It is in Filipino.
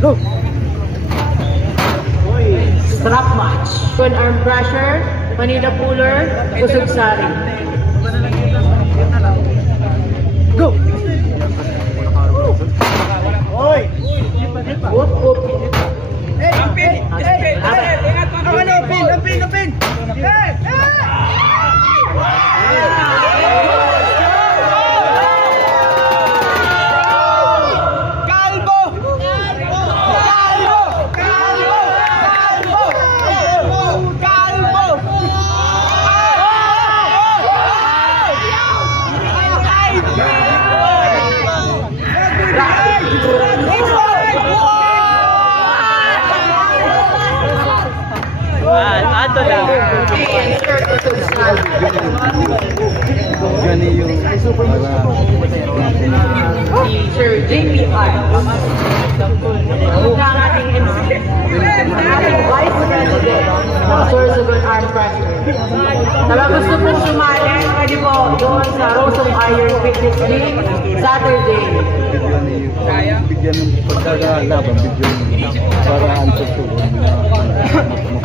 Go! Strap match. Con arm pressure, Manila puller, kusog sari. Go! Oy! Whoop, whoop. Hey! Hey! Hey! Ingat pa ka! Pin! Hey! Ato lang. Gani yung Sir JPR. Ang ating MC. Ang ating Vice President ng Sorsogon Arm Pressure. Kaya gusto po sumali, pwede po doon sa Rose of Iron Fitness League, Saturday. bigyan ng pagkakalaban, bigyan para ang susunod na